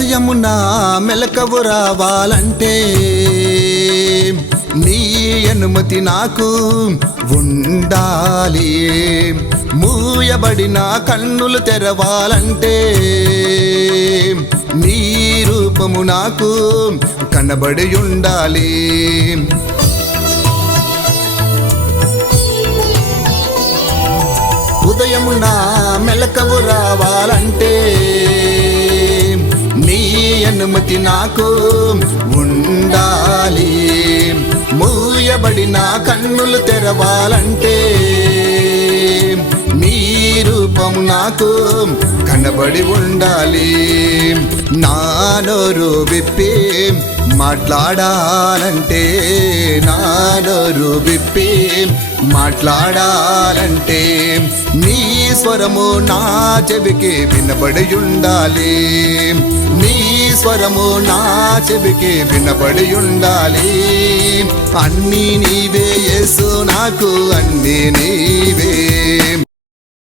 ఉదయమున మెలకువ రావాలంటే నీ అనుమతి నాకు ఉండాలి. మూయబడిన కన్నులు తెరవాలంటే నీ రూపము నాకు కనబడి ఉండాలి. ఉదయమున మెలకువ రావాలంటే నీ అనుమతి నాకు ఉండాలి. మూయబడిన కన్నులు తెరవాలంటే నీ రూపము నాకు కనబడి ఉండాలి. నా నోరు విప్పి మాట్లాడాలంటే నా నోరు విప్పి మాట్లాడాలంటే నీ స్వరము నా చెవికి వినబడి ఉండాలి. నీ స్వరము నా చెవికి వినబడి ఉండాలి. అన్నీ నీవే యేసు నాకు అన్నీ నీవే.